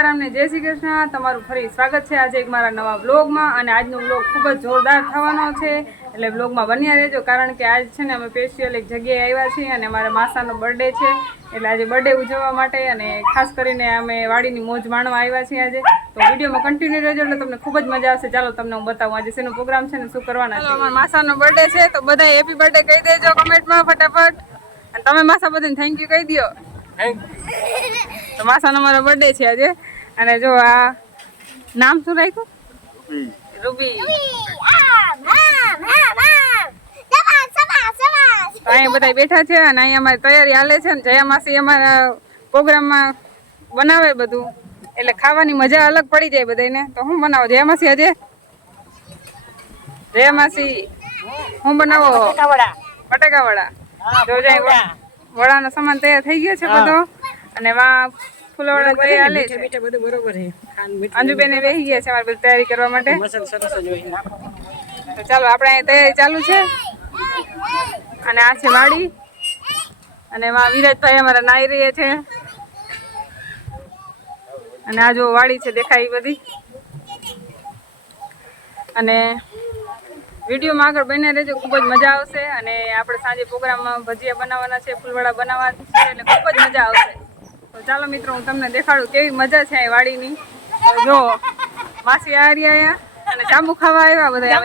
સીતારામ ને જય શ્રી કૃષ્ણ। તમારું ફરી સ્વાગત છે આજે એક મારા નવા વ્લોગમાં। અને આજનો વ્લોગ ખૂબ જ જોરદાર થવાનો છે, એટલે વ્લોગમાં બન્યા રહેજો। કારણ કે આજ છે ને અમે સ્પેશિયલ એક જગ્યાએ આવ્યા છીએ અને મારા માસાનો બર્થડે છે, એટલે આજે બર્થડે ઉજવવા માટે અને ખાસ કરીને અમે વાડીની મોજ માણવા આવ્યા છીએ આજે। તો વિડીયોમાં કન્ટિન્યુ રહેજો એટલે તમને ખૂબ જ મજા આવશે। ચાલો તમને હું બતાવું આજે શેનો પ્રોગ્રામ છે ને શું કરવાના છે। અમારા માસાનો બર્થડે છે તો બધા હેપી બર્થડે કહી દેજો કમેન્ટમાં ફટાફટ, અને તમે માસા બધાને થેન્ક યુ કહી દો। તો માસાનો અમારો બર્થડે છે આજે। અને જો આ નામ શું રાખ્યું? રૂબી। અહીંયા બધા બેઠા છે અને અહીંયા અમારી તૈયારી હાલે છે ને જયા માસી અમારા પ્રોગ્રામમાં બનાવે બધું, એટલે ખાવાની મજા અલગ પડી જાય બધાને। તો હું બનાવો જયા માસી આજે? જયા માસી હું બનાવો? બટાકા વડા। જો જાય વડાનો સામાન તૈયાર થઈ ગયો છે બધો, અને વા ફૂલવાડા તૈયાર હાલે છે। બધું બરોબર છે। અંજુબેન બેસી ગયા છે અમારી બધી તૈયારી કરવા માટે। તો ચાલો આપણે અહીં તૈયારી ચાલુ છે। અને આ છે વાડી, અને એમાં વિરાજભાઈ અમારા નાઈ રહ્યા છે। અને આ જો વાડી છે દેખાય બધી। અને વિડીયોમાં આગળ બન્યા રહેજો, ખૂબ જ મજા આવશે। અને આપણે સાંજે પ્રોગ્રામમાં ભજીયા બનાવવાના છે, ફૂલવાડા બનાવવાના છે, એટલે ખૂબ જ મજા આવશે। તો ચાલો મિત્રો હું તમને દેખાડું કેવી મજા છે અહીં વાડીની। જો માસી આ રહ્યા અને જાંબુ ખાવા આવ્યા બધા।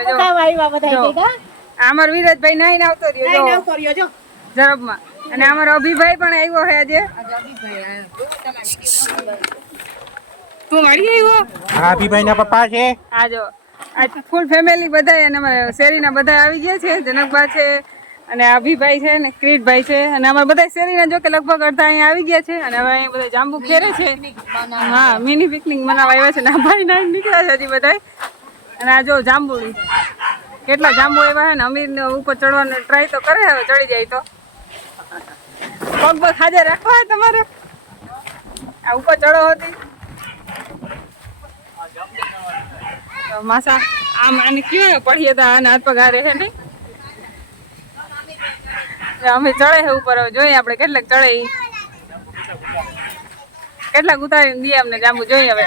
અમારો વિરાજભાઈ નાઈને આવતો રહ્યો ઝડપમાં, અને અમારો અભિભાઈ પણ આવ્યો છે આજે। તું મળી આવ્યો? હા, અભિભાઈ ના પપ્પા છે। હા જો આજ ફૂલ ફેમિલી બધા, અને અમારા શેરીના બધા આવી ગયા છે। જનકબા છે અને અભિભાઈ છે ને ક્રીટભાઈ છે, અને અમારા બધા શેરીના જો કે લગભગ અડધા અહીંયા આવી ગયા છે। અને હવે અહીંયા બધા જાંબુ ખેરે છે। હા, મિની પિકનિક મનાવવા આવ્યા છે ને ભાઈ ના નીકળ્યા છે હજી બધા। અને આ જો જાંબુડી કેટલા જાંબુ આવ્યા છે ને અમીરને ઉપર ચડવાનો ટ્રાય તો કરે, હવે ચડી જાય તો પગ પગ હાજર રાખવા તમારે આ ઉપર ચડો હતી। માસા આમ આને કયો પડીએ તો આના હાથ પગ હારે છે નહીં, અમે ચડે છે ઉપર। હવે જોઈએ આપણે કેટલાક ચડે, કેટલાક ઉતારીને દઈએ અમને જાંબુ જોઈએ હવે।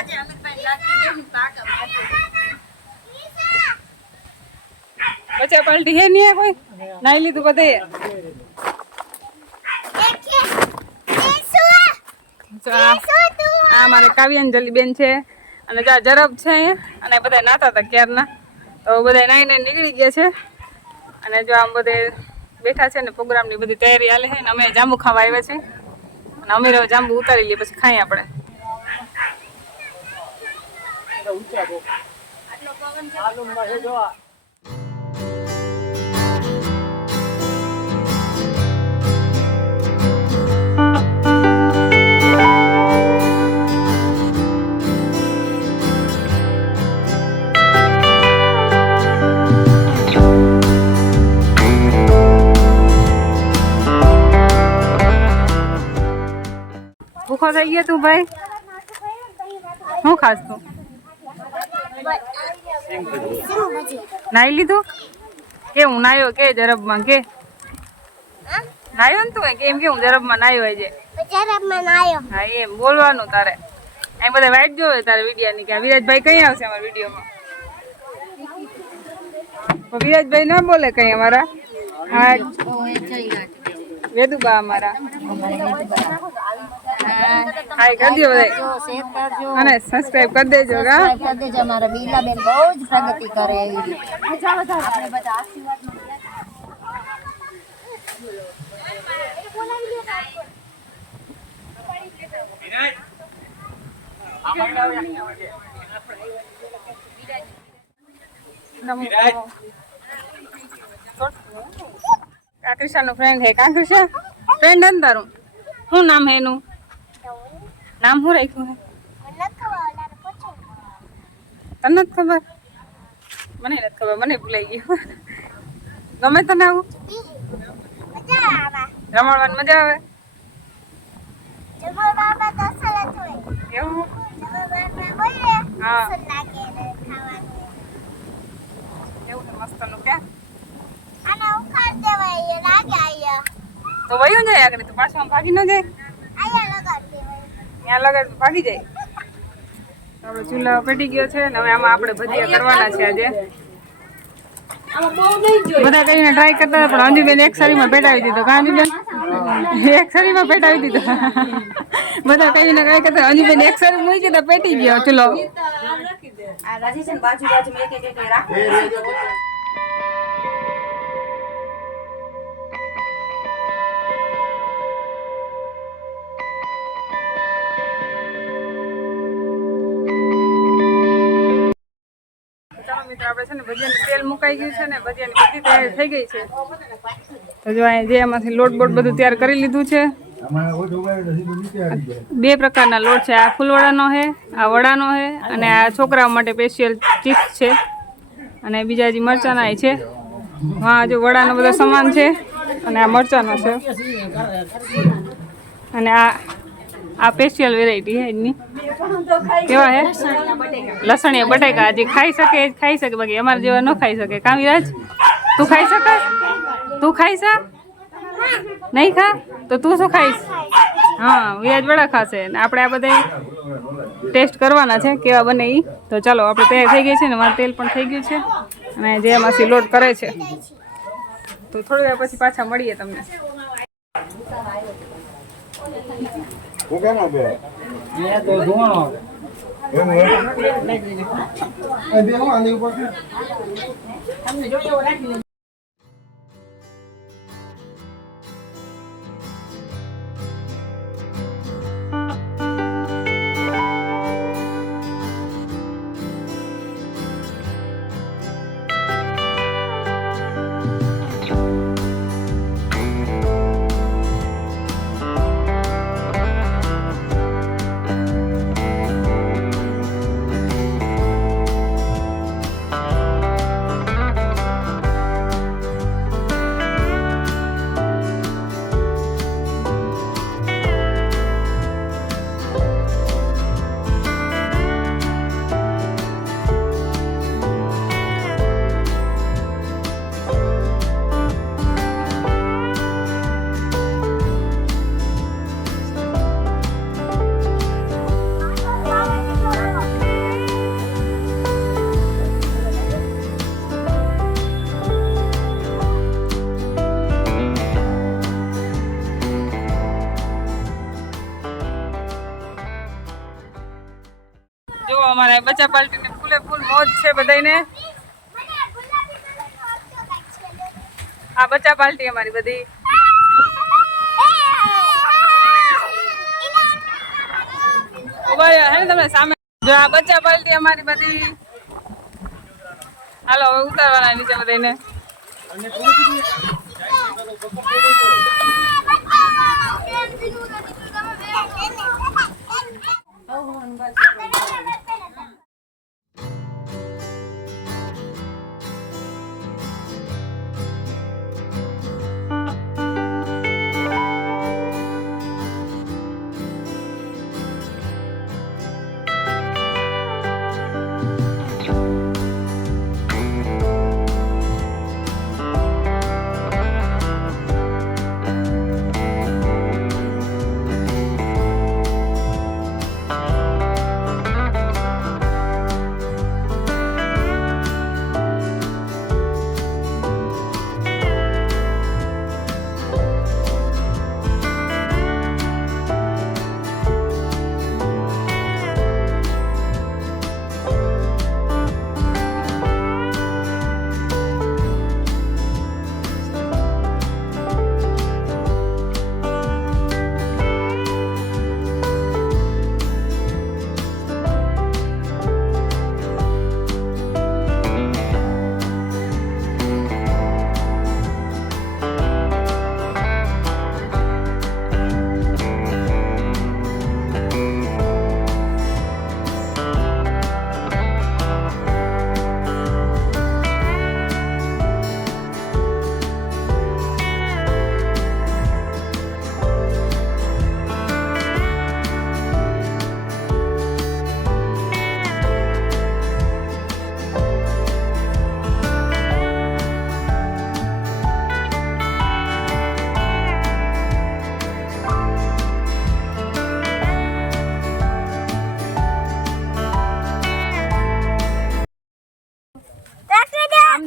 બચ્ચા પલટી હે નહીં કોઈ નાઈ લીધું બધે? આ મારે કાવ્યાંજલિ બેન છે, અને જ્યાં જરબ છે અહીંયા, અને બધા નાતા હતા ક્યારના, તો બધા નાઈને નીકળી ગયા છે। અને જો આમ બધે બેઠા છે ને પ્રોગ્રામની બધી તૈયારી હાલે છે, ને અમે જાંબુ ખાવા આવ્યા છે, અને અમે જાંબુ ઉતારી લઈએ પછી ખાઈએ આપણે। ભૂખો થઈ ગયો તું ભાઈ? શું ખાસ તું? નાઈ લીધું? કે હું નાયો કે જરબમાં કે નાયો ને તું? કેમ કે હું જરબમાં નાયો આજે? હા એમ બોલવાનું તારે। અહીં બધા વાઈટ જોવે તારે વિડીયાની કે વિરાજભાઈ કઈ આવશે અમારા વિડીયોમાં? વિરાજભાઈ ના બોલે કઈ અમારા? હા વેદુબા અમારા હાય કરી દો બધા, અને સબસ્ક્રાઇબ કરી દેજો। અમારા બીલાબેન બહુ જ પ્રગતિ કરે એવી રીતે આપણે બધા આશીર્વાદ કાકૃષા નું ફ્રેન્ડ હે। કાકૃષા ફ્રેન્ડ હે તારું? શું નામ હે એનું? નામ શું રાખ્યું હે? તને નથી ખબર? મને નથી ખબર, મને ભૂલાઈ ગયું। ગમે તને આવું રમણવાની મજા આવે? એવું? હા એવું છે મસ્ત નું ક્યાં તો વયું જાય આગળ, તો પાછું આમ ભાગી ન જાય? ત્યાં લગાડ ભાગી જાય। આપણો ચૂલો પેટી ગયો છે ને હવે આમાં આપણે ભજીયા કરવાના છે આજે. બધા કહીને ટ્રાય કરતા હતા પણ અંજુબેન એક સાડીમાં પેટાવી દીધો. કા અંજુબેન? એક સાડીમાં પેટાવી દીધો. બધા કહીને ટ્રાય કરતા અંજુબેન એક સાડી મૂકી તો પેટી ગયો ચૂલો. આપણે છે ને ભજીયાનું તેલ મુકાઈ ગયું છે ને ભજીયાની બધી તૈયારી થઈ ગઈ છે. તો જો અહીંયા જે એમાંથી લોટ બોટ બધું તૈયાર કરી લીધું છે. 2 પ્રકારના લોટ છે. આ ફૂલવડાનો છે, આ વડાનો છે અને આ છોકરાઓ માટે સ્પેશિયલ ચિપ્સ છે અને બીજા જે મરચાના છે. હા જો વડાનો બધો સામાન છે અને આ મરચાનો છે અને આ સ્પેશિયલ વેરાયટી છે એની. કેવા હે? લસણીયા બટાકા. જે ખાઈ શકે એ જ ખાઈ શકે, બાકી અમારા જેવા ન ખાઈ શકે. કાં વિરાજ? તું ખાઈ શકે? તું ખાઈશ? નહીં ખા? તો તું શું ખાઈશ? હા વિરાજ વડા ખાશે. આપણે આ બધા ટેસ્ટ કરવાના છે કેવા બને એ. તો ચાલો આપણે તૈયાર થઈ ગઈ છે ને મારું તેલ પણ થઈ ગયું છે અને જે એમાંથી લોટ કરે છે. તો થોડી વાર પછી પાછા મળીએ તમને. જો અમારા બચ્ચા પાર્ટીને ફૂલે ફૂલ મોજ છે બધાને. આ બચ્ચા પાર્ટી અમારી બધી. હે તમે સામે જો આ બચ્ચા પાર્ટી અમારી બધી. હાલો હવે ઉતારવાના નીચે બધાને.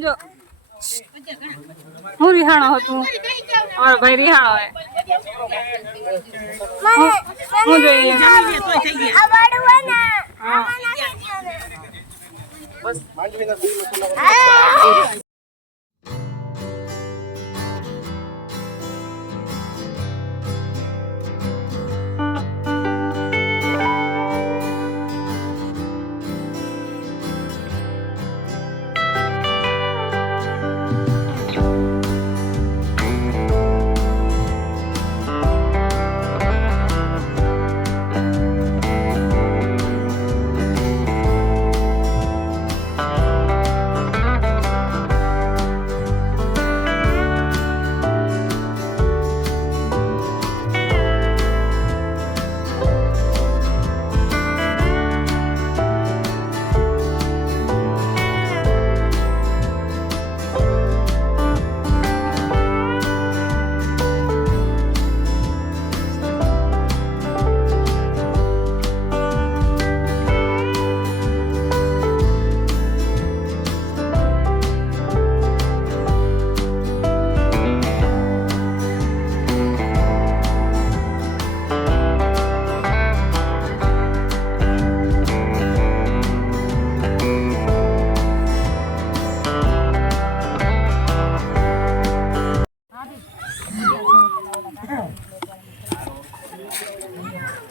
જો હું રિહાણો હતું અમારો ભાઈ રિહાણો હે હું જોઈએ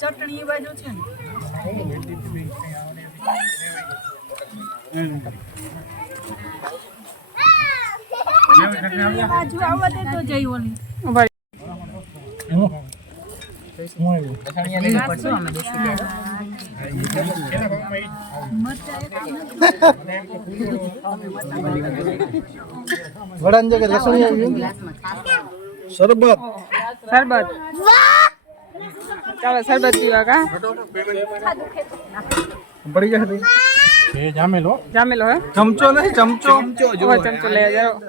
ચટણી બાજુ છે ને બાજુ આવવા દે તો જઈ ઓલી વડાન જગ્યાએ રસોઈ આવી શરબત શરબત ચાલો શરબત પીવા કા પડી જશે એ જામેલો હે ચમચો નહીં ચમચો ચમચો લઈ જાઓ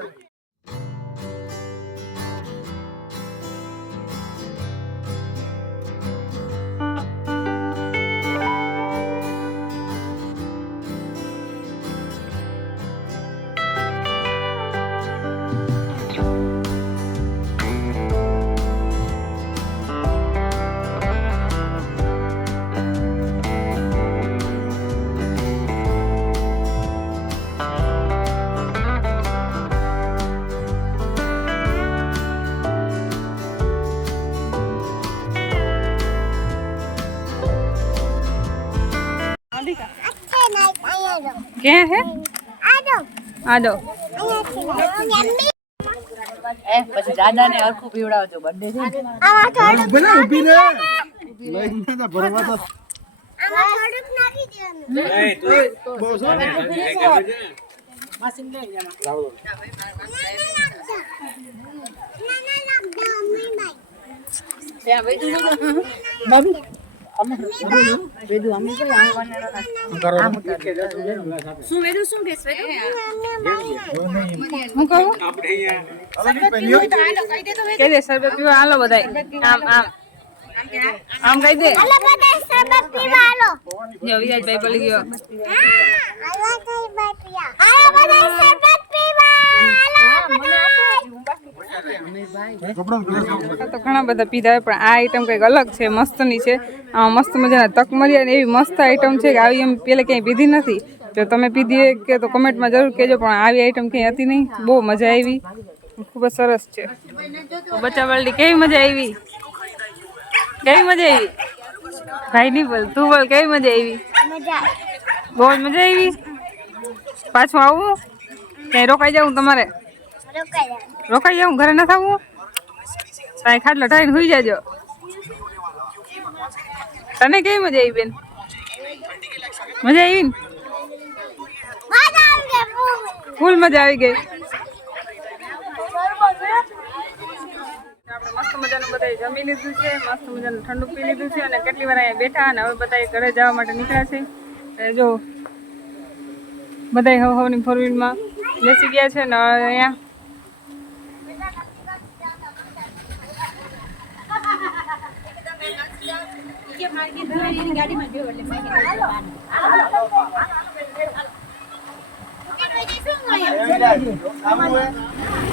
ક્યાં હે આદો પછી દાદા ને હરખું પીવડાવજો બર્થડે છે ભલે ઊભી રે લઈને તો ભરવા તો બહુ હું કહું કહી દે શરબત પીવા હાલો બધાય આમ આમ આમ કહી દે જો વિરાજભાઈ બોલી ગયો તો ઘણા બધા પીધા પણ આ આઈટમ કંઈક અલગ છે મસ્તની છે મસ્ત મજાના તકમરિયા ને એવી મસ્ત આઈટમ છે કે આવી એમ પહેલાં ક્યાંય પીધી નથી જો તમે પીધી હોય કે તો કમેન્ટમાં જરૂર કહેજો પણ આવી આઈટમ ક્યાંય હતી નહીં બહુ મજા આવી ખૂબ જ સરસ છે બચ્ચા બલ્ડી કેવી મજા આવી કેવી મજા આવી ભાઈ નહીં બોલ તું બોલ કેવી મજા આવી બહુ જ મજા આવી પાછું આવું ક્યાંય રોકાઈ જાઉં તમારે રોકાઈ જાઉં ઘરે નથી આવવું તાઈ ખાટલો ટાઈને સુઈ જાજો તને કેવી મજા આવી બેન મજા આવી ને ફૂલ મજા આવી ગઈ આપણે મસ્ત મજાનું બધા જમી લીધું છે મસ્ત મજાનું ઠંડુ પી લીધું છે અને કેટલી વાર અહીંયા બેઠા અને હવે બધા ઘરે જવા માટે નીકળ્યા છે જો બધા હવની ફોર વ્હીલમાં બેસી ગયા છે ને અહીંયા આવું હે